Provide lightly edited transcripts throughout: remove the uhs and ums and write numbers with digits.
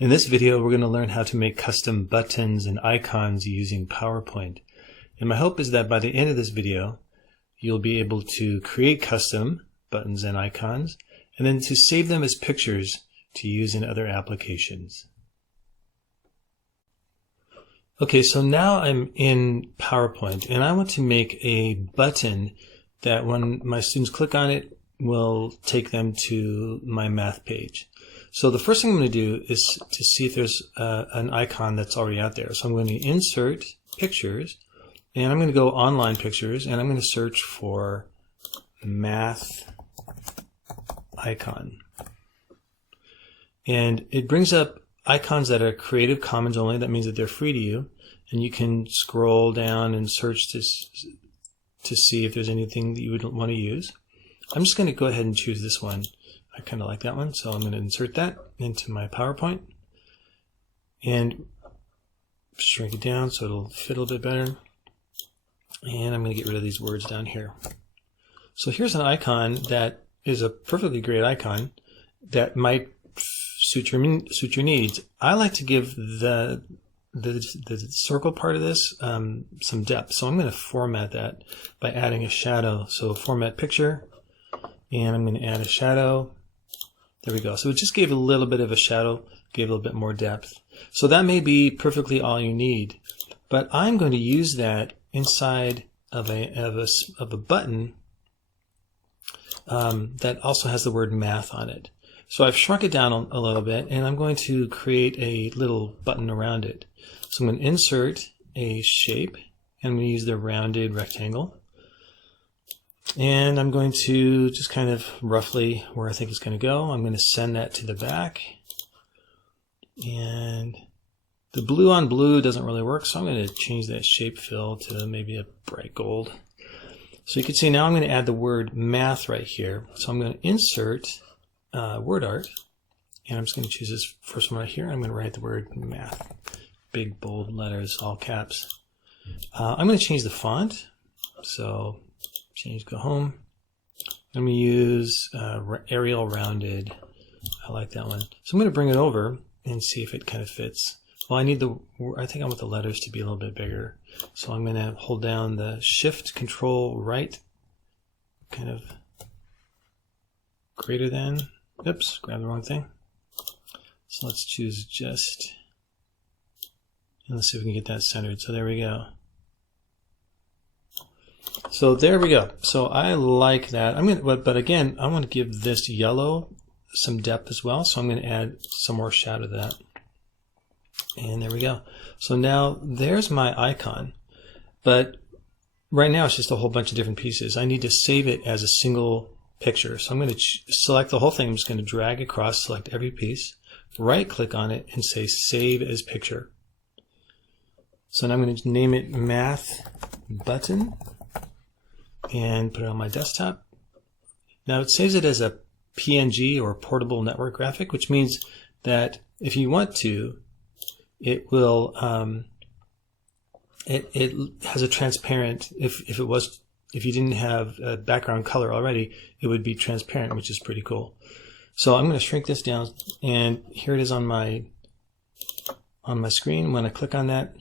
In this video, we're going to learn how to make custom buttons and icons using PowerPoint. And my hope is that by the end of this video, you'll be able to create custom buttons and icons, and then to save them as pictures to use in other applications. Okay, so now I'm in PowerPoint, and I want to make a button that when my students click on it, will take them to my math page. So the first thing I'm going to do is to see if there's an icon that's already out there. So I'm going to insert pictures, and I'm going to go online pictures, and I'm going to search for math icon. And it brings up icons that are Creative Commons only. That means that they're free to you, and you can scroll down and search to see if there's anything that you would want to use. I'm just going to go ahead and choose this one. I kind of like that one, so I'm going to insert that into my PowerPoint and shrink it down so it'll fit a little bit better. And I'm going to get rid of these words down here. So here's an icon that is a perfectly great icon that might suit your needs. I like to give the circle part of this some depth, so I'm going to format that by adding a shadow. So format picture, and I'm going to add a shadow. There we go. So it just gave a little bit of a shadow, gave a little bit more depth. So that may be perfectly all you need, but I'm going to use that inside of a button that also has the word math on it. So I've shrunk it down a little bit, and I'm going to create a little button around it. So I'm going to insert a shape, and I'm going to use the rounded rectangle. And I'm going to just kind of roughly where I think it's going to go. I'm going to send that to the back. And the blue on blue doesn't really work, so I'm going to change that shape fill to maybe a bright gold. So you can see now I'm going to add the word math right here. So I'm going to insert word art, and I'm just going to choose this first one right here. I'm going to write the word math, big bold letters, all caps. I'm going to change the font. So change, go home. I'm going to use Arial Rounded. I like that one. So I'm going to bring it over and see if it kind of fits. Well, I think I want the letters to be a little bit bigger. So I'm going to hold down the Shift Control Right, kind of greater than. Oops, grabbed the wrong thing. So let's choose just, and let's see if we can get that centered. So there we go. So there we go. So I like that. But again, I want to give this yellow some depth as well. So I'm going to add some more shadow to that. And there we go. So now there's my icon. But right now it's just a whole bunch of different pieces. I need to save it as a single picture. So I'm going to select the whole thing. I'm just going to drag across, select every piece, right click on it, and say Save as Picture. So now I'm going to name it Math Button and put it on my desktop. Now it saves it as a PNG or portable network graphic, which means that if you want to, it will it has a transparent, if you didn't have a background color already, it would be transparent, which is pretty cool. So I'm going to shrink this down, and here it is on my screen. When I click on that,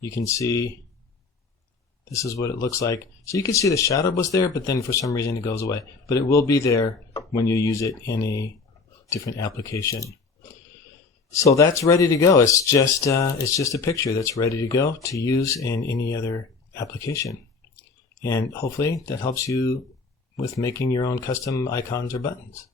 you can see this is what it looks like. So you can see the shadow was there, but then for some reason it goes away. But it will be there when you use it in a different application. So that's ready to go. It's just a picture that's ready to go to use in any other application. And hopefully that helps you with making your own custom icons or buttons.